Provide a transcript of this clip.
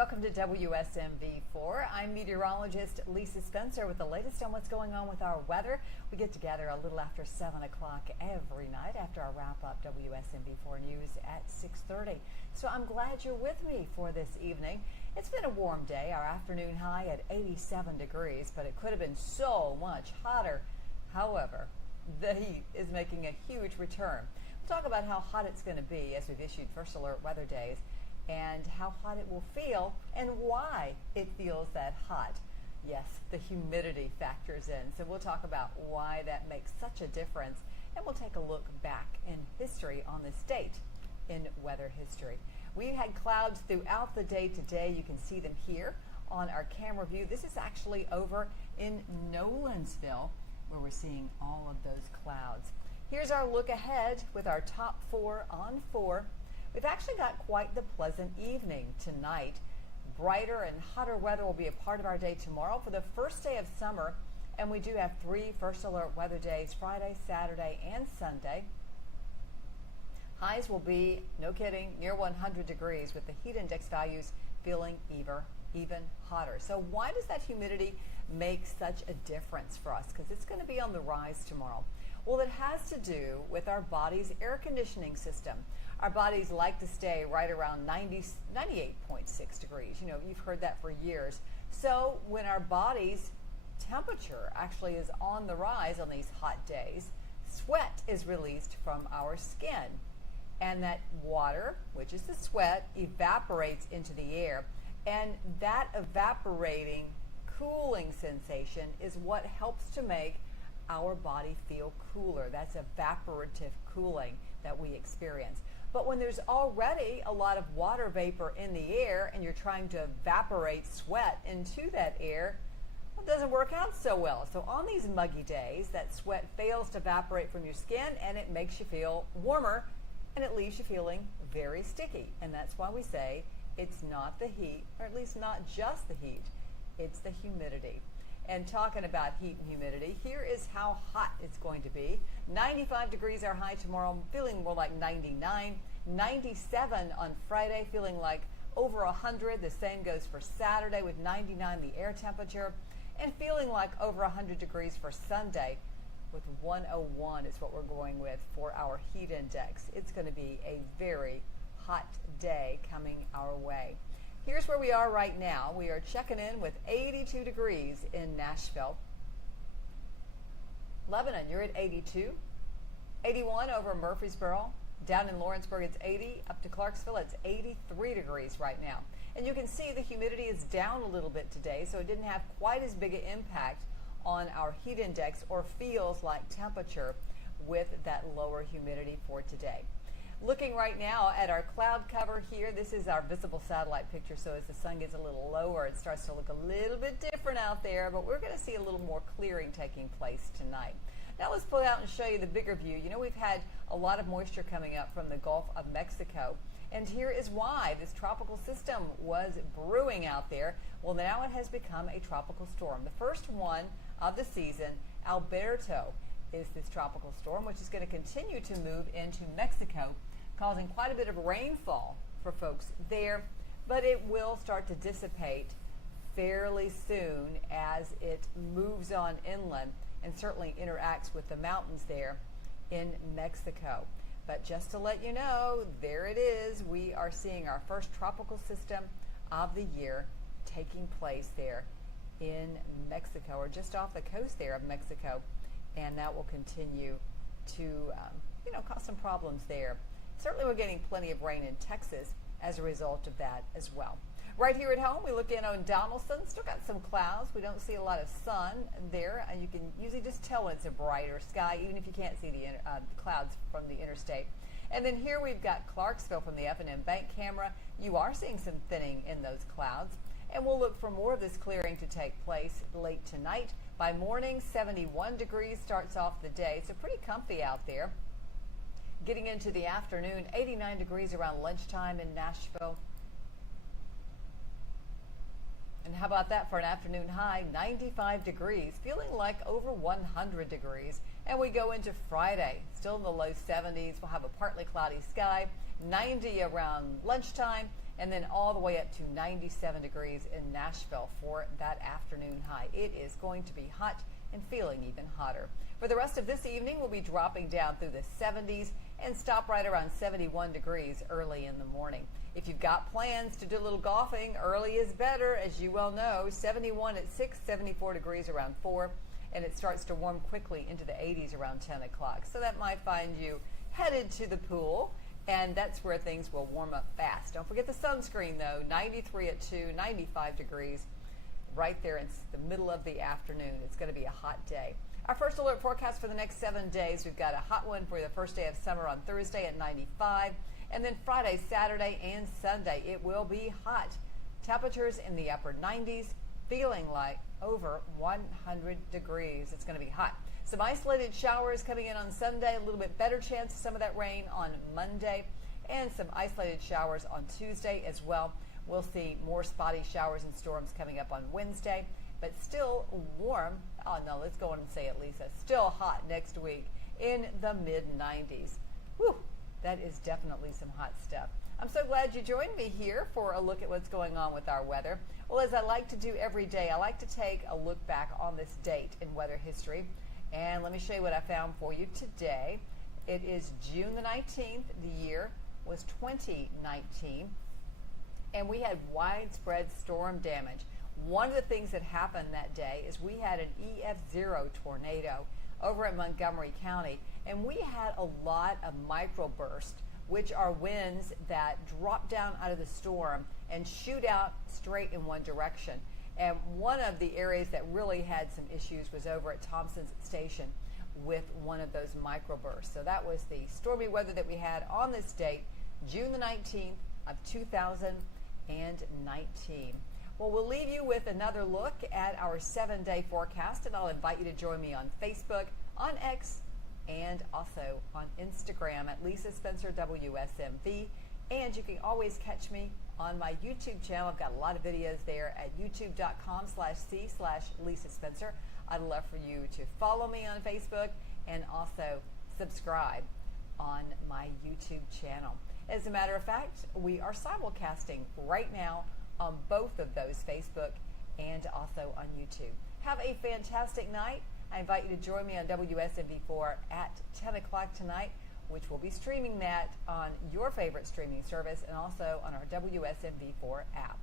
Welcome to WSMV4. I'm meteorologist Lisa Spencer with the latest on what's going on with our weather. We get together a little after 7 o'clock every night after our wrap-up WSMV4 News at 6:30. So I'm glad you're with me for this evening. It's been a warm day, our afternoon high at 87 degrees, but it could have been so much hotter. However, the heat is making a huge return. We'll talk about how hot it's going to be as we've issued first alert weather days, and how hot it will feel and why it feels that hot. Yes, the humidity factors in. So we'll talk about why that makes such a difference, and we'll take a look back in history on this date in weather history. We had clouds throughout the day today. You can see them here on our camera view. This is actually over in Nolensville where we're seeing all of those clouds. Here's our look ahead with our top 4 on 4. We've actually got quite the pleasant evening tonight. Brighter and hotter weather will be a part of our day tomorrow for the first day of summer, and we do have 3 first alert weather days, Friday, Saturday, and Sunday. Highs will be, no kidding, near 100 degrees with the heat index values feeling even hotter. So why does that humidity make such a difference for us? Because it's going to be on the rise tomorrow. Well, it has to do with our body's air conditioning system. Our bodies like to stay right around 98.6 degrees. You know, you've heard that for years. So when our body's temperature actually is on the rise on these hot days, sweat is released from our skin. And that water, which is the sweat, evaporates into the air. And that evaporating, cooling sensation is what helps to make our body feel cooler. That's evaporative cooling that we experience. But when there's already a lot of water vapor in the air and you're trying to evaporate sweat into that air, it doesn't work out so well. So on these muggy days, that sweat fails to evaporate from your skin and it makes you feel warmer and it leaves you feeling very sticky. And that's why we say it's not the heat, or at least not just the heat, it's the humidity. And talking about heat and humidity, here is how hot it's going to be. 95 degrees our high tomorrow, feeling more like 99. 97 on Friday, feeling like over 100. The same goes for Saturday with 99 the air temperature. And feeling like over 100 degrees for Sunday with 101 is what we're going with for our heat index. It's going to be a very hot day coming our way. Here's where we are right now. We are checking in with 82 degrees in Nashville. Lebanon, you're at 82. 81 over Murfreesboro. Down in Lawrenceburg, it's 80. Up to Clarksville, it's 83 degrees right now. And you can see the humidity is down a little bit today, so it didn't have quite as big an impact on our heat index or feels like temperature with that lower humidity for today. Looking right now at our cloud cover here, this is our visible satellite picture, so as the sun gets a little lower, it starts to look a little bit different out there, but we're going to see a little more clearing taking place tonight. Now let's pull out and show you the bigger view. You know, we've had a lot of moisture coming up from the Gulf of Mexico, and here is why this tropical system was brewing out there. Well, now it has become a tropical storm. The first one of the season, Alberto, is this tropical storm, which is going to continue to move into Mexico, causing quite a bit of rainfall for folks there, but it will start to dissipate fairly soon as it moves on inland and certainly interacts with the mountains there in Mexico. But just to let you know, there it is. We are seeing our first tropical system of the year taking place there in Mexico, or just off the coast there of Mexico, and that will continue to cause some problems there. Certainly we're getting plenty of rain in Texas as a result of that as well. Right here at home, we look in on Donaldson. Still got some clouds. We don't see a lot of sun there, and you can usually just tell when it's a brighter sky, even if you can't see the clouds from the interstate. And then here we've got Clarksville from the F&M Bank camera. You are seeing some thinning in those clouds, and we'll look for more of this clearing to take place late tonight. By morning, 71 degrees starts off the day, so pretty comfy out there. Getting into the afternoon, 89 degrees around lunchtime in Nashville. And how about that for an afternoon high? 95 degrees, feeling like over 100 degrees. And we go into Friday, still in the low 70s. We'll have a partly cloudy sky, 90 around lunchtime, and then all the way up to 97 degrees in Nashville for that afternoon high. It is going to be hot and feeling even hotter. For the rest of this evening, we'll be dropping down through the 70s and stop right around 71 degrees early in the morning. If you've got plans to do a little golfing, early is better, as you well know. 71 at 6, 74 degrees around 4, and it starts to warm quickly into the 80s around 10 o'clock. So that might find you headed to the pool, and that's where things will warm up fast. Don't forget the sunscreen, though. 93 at 2, 95 degrees right there in the middle of the afternoon. It's going to be a hot day. Our first alert forecast for the next 7 days, we've got a hot one for the first day of summer on Thursday at 95. And then Friday, Saturday, and Sunday, it will be hot. Temperatures in the upper 90s, feeling like over 100 degrees. It's going to be hot. Some isolated showers coming in on Sunday, a little bit better chance of some of that rain on Monday, and some isolated showers on Tuesday as well. We'll see more spotty showers and storms coming up on Wednesday, but still warm. Oh no, let's go on and say it, Lisa. Still hot next week in the mid-90s. Whew. That is definitely some hot stuff. I'm so glad you joined me here for a look at what's going on with our weather. Well, as I like to do every day, I like to take a look back on this date in weather history. And let me show you what I found for you today. It is June the 19th. The year was 2019. And we had widespread storm damage. One of the things that happened that day is we had an EF0 tornado over in Montgomery County, and we had a lot of microbursts, which are winds that drop down out of the storm and shoot out straight in one direction. And one of the areas that really had some issues was over at Thompson's Station with one of those microbursts. So that was the stormy weather that we had on this date, June the 19th of 2019. Well, we'll leave you with another look at our 7-day forecast, and I'll invite you to join me on Facebook, on X, and also on Instagram at Lisa Spencer WSMV. And you can always catch me on my YouTube channel. I've got a lot of videos there at youtube.com/c/Lisa Spencer. I'd love for you to follow me on Facebook and also subscribe on my YouTube channel. As a matter of fact, we are simulcasting right now on both of those, Facebook and also on YouTube. Have a fantastic night. I invite you to join me on WSMV4 at 10 o'clock tonight, which will be streaming that on your favorite streaming service and also on our WSMV4 app.